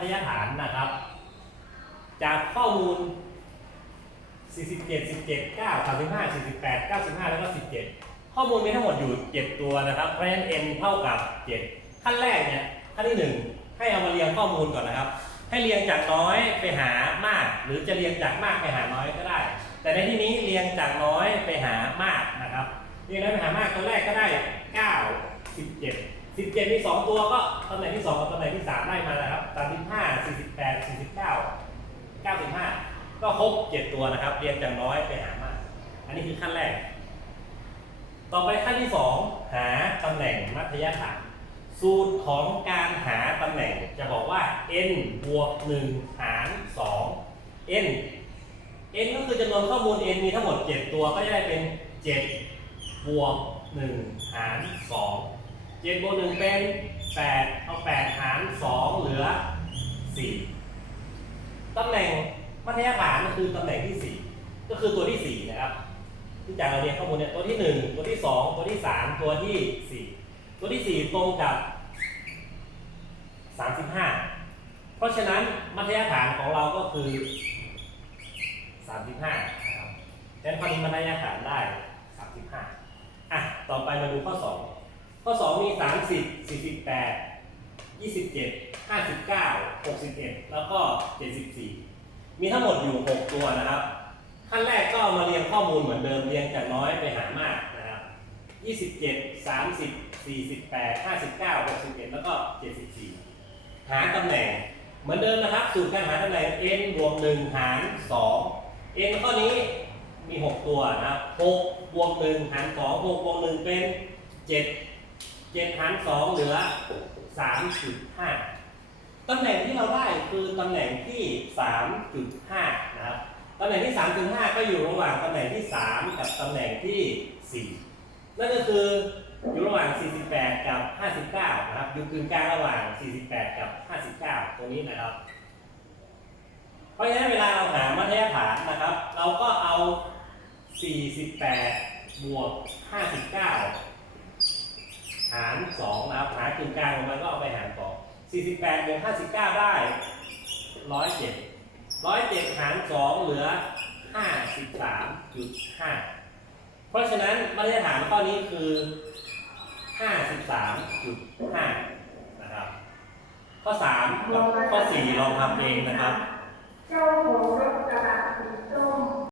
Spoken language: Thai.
ทยฐานนะครับ จากข้อมูล 47 17 9 35 48 95 แล้วก็ 17 ข้อมูลมีทั้งหมดอยู่ 7 ตัวนะครับ เพราะฉะนั้น n เท่ากับ 7 ขั้นแรกเนี่ยขั้นที่ 1 ให้เอามาเรียงข้อมูลก่อนนะครับ ให้เรียงจากน้อยไปหามาก หรือจะเรียงจากมากไปหาน้อยก็ได้ แต่ในที่นี้เรียงจากน้อยไปหามากนะครับเรียงน้อยไปหามากตัวแรกก็ได้ 9 17 17 มี 2 ตัวก็ตำแหน่งที่ 2 กับตำแหน่งที่ 3 ได้มาแล้วครับ35 48 49 95 ก็ครบ7ตัวนะครับ เรียงจากน้อยไปหามาก อันนี้คือขั้นแรก ต่อไปขั้นที่2หาตำแหน่งมัธยฐาน สูตรของการหาตำแหน่งจะบอกว่า n บวก1หาร2 n n ก็คือจำนวนข้อมูล n มีทั้งหมด 7 ตัวก็จะได้เป็น 7 บวก 1 หาร 2 7บวก1เป็น 8 เอา 8 หาร 2 เหลือ 4ตำแหน่ง มัธยฐานก็คือตำแหน่งที่ 4 ก็คือตัวที่ 4 นะครับ ที่จากเราเรียนข้อมูลเนี่ยตัวที่ 1 ตัวที่ 2 ตัวที่ 3 ตัวที่ 4 ตัวที่ 4 ตรงกับ 35 เพราะฉะนั้นมัธยฐานของเราก็คือ 35นะครับดังนั้นข้อนี้มัธยฐานได้ 35อะต่อไปมาดูข้อ 2 ข้อ 2 มี 30 48 27 59 61 แล้วก็ 74 มีทั้งหมดอยู่ 6 ตัวนะครับ ขั้นแรกก็มาเรียงข้อมูลเหมือนเดิมเรียงจากน้อยไปหามากนะครับ27 30 48 59 61 แล้วก็ 74 หาตำแหน่ง เหมือนเดิมนะครับ สูตรการหาตำแหน่ง n บวก1หาร 2 n ข้อนี้มี 6 ตัวนะครับ6บวก1หาร 2 6บวก1เป็น 7 7หาร2เหลือ 3.5 ตำแหน่งที่เราได้คือตำแหน่งที่ 3.5 นะครับ ตำแหน่งที่ 3.5 ก็อยู่ระหว่างตำแหน่งที่ 3 กับตำแหน่งที่ 4 นั่นก็คืออยู่ระหว่าง 48 กับ 59 นะครับ อยู่กึ่งกลางระหว่าง 48 กับ 59ตรงนี้นะครับ เพราะฉะนั้นเวลาเราหามัธยฐานนะครับ เราก็เอา 48 บวก 59 หาร 2 นะครับ หากึ่งกลางของมันก็เอาไปหารต่ 48บวก59 ได้ 107 107 หาร 2 เหลือ 53.5 เพราะฉะนั้นมาตรฐานข้อนี้คือ 53.5 นะครับ ข้อ 3 ข้อ 4 ลองทำเองนะครับ เจ้าของรถกระบะสีส้ม